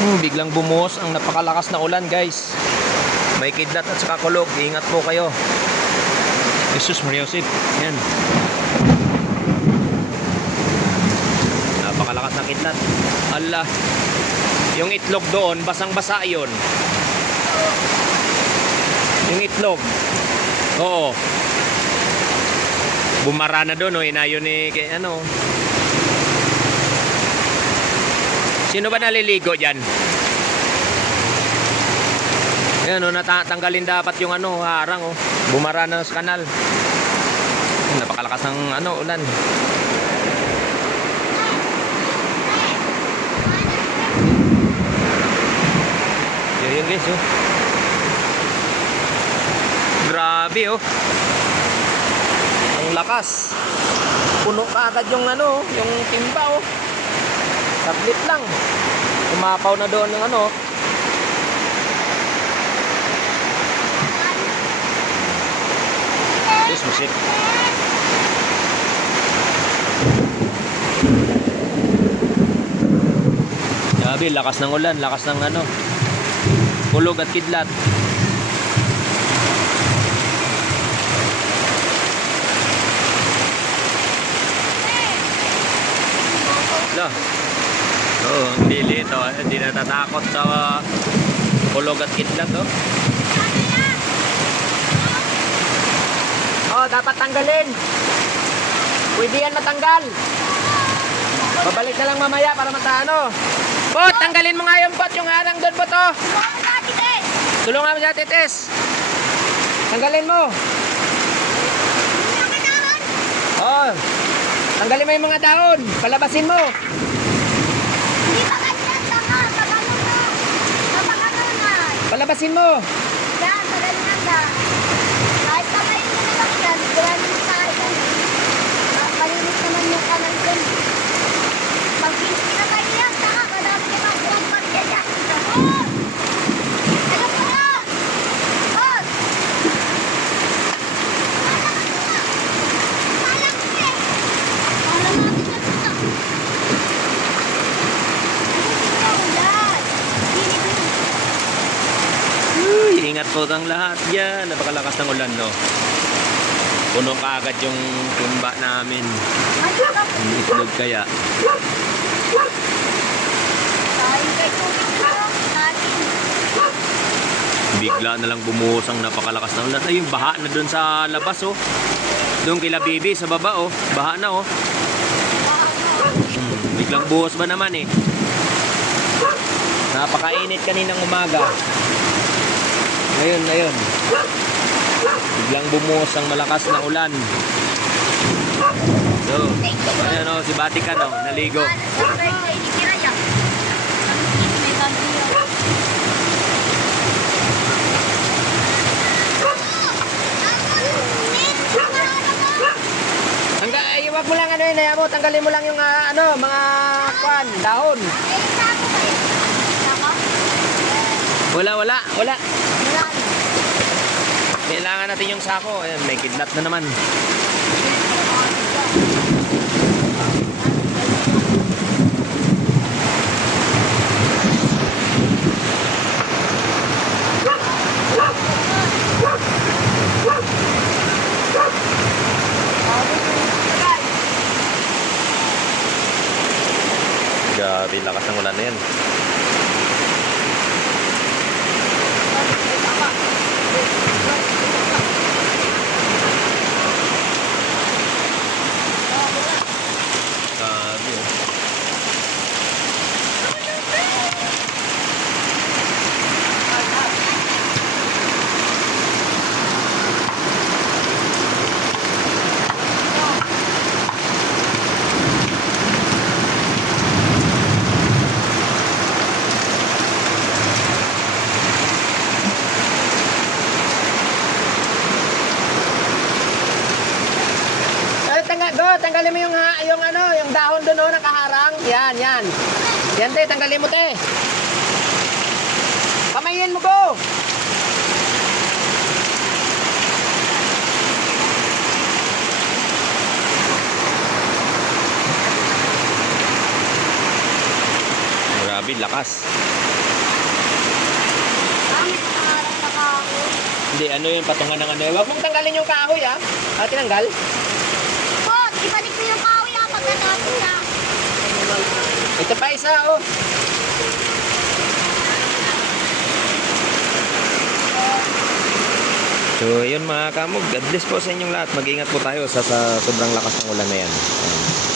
Biglang bumuhos ang napakalakas na ulan, guys. May kidlat at saka kulog. Ingat po kayo. Jesus Mariosip. Yan. Napakalakas na kidlat. Allah. Yung itlog doon, basang-basa yun. Yung itlog. Oo. Bumara na doon, oh. Inayon ni, ano. Sino ba naliligo dyan? Yan, oh, natanggalin dapat yung ano, harang, oh. Bumara na sa kanal. Napakalakas ng ano, ulan. Yan guys, oh. Grabe, oh. Ang lakas. Puno ka agad yung ano, yung timba, oh. Sablit lang. Umapaw na doon ng ano. This music. Grabe, lakas ng ulan, lakas ng ano. Kulog at kidlat. Lah. Oo, hindi ito. Hindi natatakot sa kulog at kidlat, oh. Oh, dapat tanggalin. Pwede yan matanggal. Babalik na lang mamaya para matano. Pot, tanggalin mo nga yung pot, yung harang doon, pot, oh. Tulungan mo sa titis. Tanggalin mo. Oh, tanggalin mo yung mga dahon. Palabasin mo. Hindi pa ganyan, tama. Palabasin mo. Yan, ganyan na. Kahit kamayin mo na lang yan, ganyan mo tayo. Malinis naman yung kanal dun. Pag hindi na kayo yan, saka kadami ka ng buwang pagkaya. Oh! Ano po nga? Oh! Alam ko eh. Alam natin na ito. Uy, ingat po ang lahat yan. Napakalakas ng ulan, no. Puno kaagad yung timba namin. Yung itlog kaya. Bigla na lang bumuhos ang napakalakas ng ulan. Ay, yung baha na doon sa labas, oh. Doon kila Bibi sa baba, oh. Baha na, oh. Biglang buhos ba naman, eh. Napakainit kaninang umaga. Ngayon. Biglang bumuhos ang malakas na ulan. So, ayan, oh, si Batikan, oh, naligo. Iwag mo lang ano yun, mo, tanggalin mo lang yung ano, mga kwan, dahon. Wala. Kailangan natin yung sako. Ayan, may kidlat na naman. Grabe, lakas ng ulan na yan. Grabe, oh. Tanggalin mo yung ano, yung dahon doon, oh, nakaharang. Yan. Yan, te, tanggalin mo, te. Kamayin mo, go. Grabe, lakas. Hindi, ano yung patungan ng ano. Huwag mong tanggalin yung kahoy, ha? Tinanggal. Po, ibalik mo yung kahoy ah, pagkatapos na. Ito pa isa, oh. So, yun mga kamog. God bless po sa inyong lahat. Mag-ingat po tayo sa sobrang lakas ng ulan na yan. Ayan.